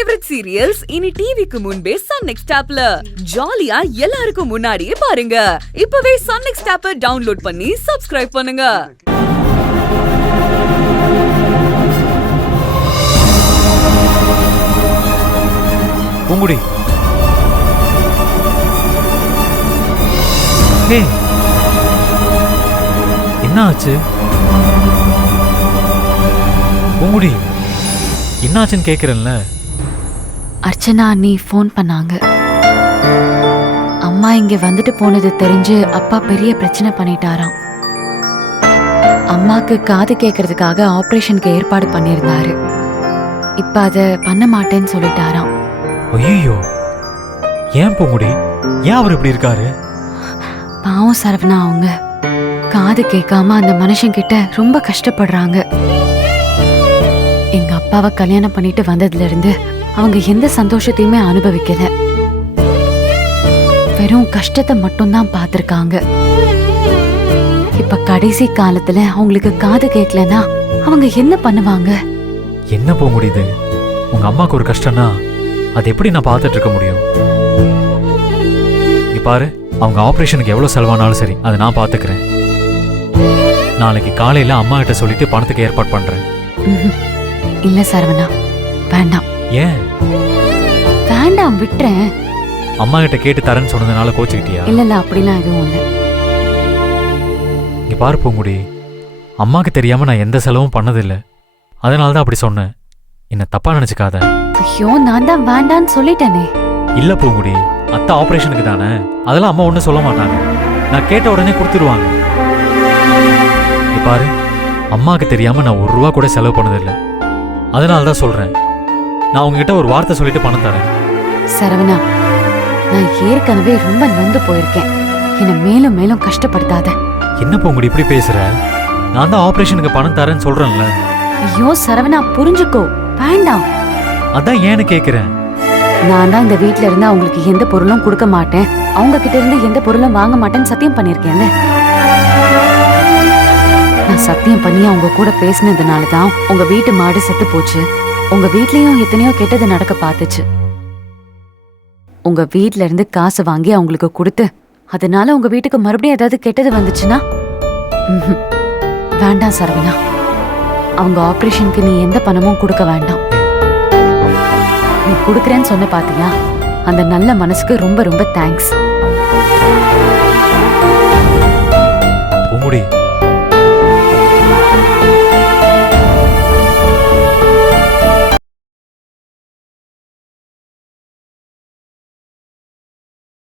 Favourite serials இனி டிவிக்கு முன்பே சன் நெக்ஸ்ட் ஆப்ல ஜாலியா எல்லாருக்கும் முன்னாடியே பாருங்க. இப்பவே சன் நெக்ஸ்ட் ஆப்பை டவுன்லோட் பண்ணி சப்ஸ்கிரைப் பண்ணுங்க. பூங்குடி, என்ன ஆச்சு? பூங்குடி, என்ன ஆச்சுன்னு கேக்குறேன்ல. அர்ச்சனா அண்ணி ஃபோன் பண்ணாங்க. அம்மா இங்க வந்துட்டு போனது தெரிஞ்சு அப்பா பெரிய பிரச்சனை பண்ணிட்டாராம். அம்மாக்கு காது கேட்கறதுக்காக ஆபரேஷனுக்கு ஏற்பாடு பண்ணியிருந்தாரு. இப்ப அத பண்ண மாட்டேன்னு சொல்லிட்டாராம். ஐயோ, ஏன் பூங்குடி, ஏன் அவர் இப்படி இருக்காரு? பாவம் சரவணா, அவங்க காது கேட்காம அந்த மனுஷன் கிட்ட ரொம்ப கஷ்டப்படுறாங்க. எங்க அப்பாவை கல்யாணம் பண்ணிட்டு வந்ததுல இருந்து அவங்க எந்த சந்தோஷத்தையுமே அனுபவிக்கல. வெறும் கஷ்டத்தை மட்டும்தான் பார்த்திருக்காங்க. இப்ப கடைசி காலத்துல அவங்களுக்கு காது கேட்கலன்னா அவங்க என்ன பண்ணுவாங்க? என்ன போக முடியுது? உங்க அம்மாக்கு ஒரு கஷ்டம்னா அது எப்படி நான் பார்த்துட்டு இருக்க முடியும்? நீ பாரு, அவங்க ஆபரேஷனுக்கு எவ்வளவு செலவானாலும் சரி, அதை நான் பாத்துக்கிறேன். நாளைக்கு காலையில அம்மா கிட்ட சொல்லிட்டு பணத்துக்கு ஏற்பாடு பண்றேன். இல்ல சரவணா, வேண்டாம். ஏன் வேண்டாம், விட்டுறேன். அம்மா கிட்ட கேட்டு தரேன்னு சொன்னதுனால கோச்சுக்கிட்டியா? இல்ல, அப்படிலாம் எதுவும் இல்லை. நீ பாரு பூங்குடி, அம்மாக்கு தெரியாம நான் எந்த செலவும் பண்ணதில்லை. அதனாலதான் அப்படி சொன்னேன். என்ன தப்பா நினைச்சுக்காத. ஐயோ, நான் தான் வேண்டான்னு சொல்லிட்டேனே. இல்ல பூங்குடி, அத்தை ஆபரேஷனுக்கு தானே, அதெல்லாம் அம்மா ஒன்றும் சொல்ல மாட்டாங்க. நான் கேட்ட உடனே கொடுத்துருவாங்க. நீ பாரு, அம்மாவுக்கு தெரியாம நான் 1 ரூபா கூட செலவு பண்ணதில்லை. அதனால தான் சொல்றேன், நான் உங்ககிட்ட ஒரு வார்த்தை சொல்லிட்டு பணம் தரேன். சரவணா, நான் ஏற்கனவே ரொம்ப நொந்து போயிருக்கேன். என்னை மேலும் மேலும் கஷ்டப்படுத்தாத. என்ன பூங்குடி இப்படி பேசுற? நான் தான் ஆபரேஷனுக்கு பணம் தரேன்னு சொல்றேன்ல. ஐயோ சரவணா, புரிஞ்சுக்கோ. வேண்டாம். அதான் ஏன்னு கேக்குறேன். நான் தான் இந்த வீட்ல இருந்து அவங்களுக்கு எந்த பொருளும் கொடுக்க மாட்டேன், அவங்க கிட்ட இருந்து எந்த பொருளும் வாங்க மாட்டேன்னு சத்தியம் பண்ணிருக்கேன்ல. நான் சத்தியம் பண்ணி அவங்க கூட பேசினதுனால தான் உங்க வீட்டு மாடு செத்து போச்சு. உங்க வீட்லயும் எத்தனையோ கெட்டது நடக்க பார்த்துச்சு. உங்க வீட்ல இருந்து காசு வாங்கி அவங்களுக்கு கொடுத்து அதனால உங்க வீட்டுக்கு மறுபடியும் ஏதாவது கெட்டது வந்துச்சுன்னா வேண்டாம் சரவணா. அவங்க ஆபரேஷனுக்கு நீ எந்த பணமும் கொடுக்க வேண்டாம். நீ கொடுக்கறேன்னு சொன்ன பாத்தியா, அந்த நல்ல மனசுக்கு ரொம்ப ரொம்ப தேங்க்ஸ். பூங்குடி,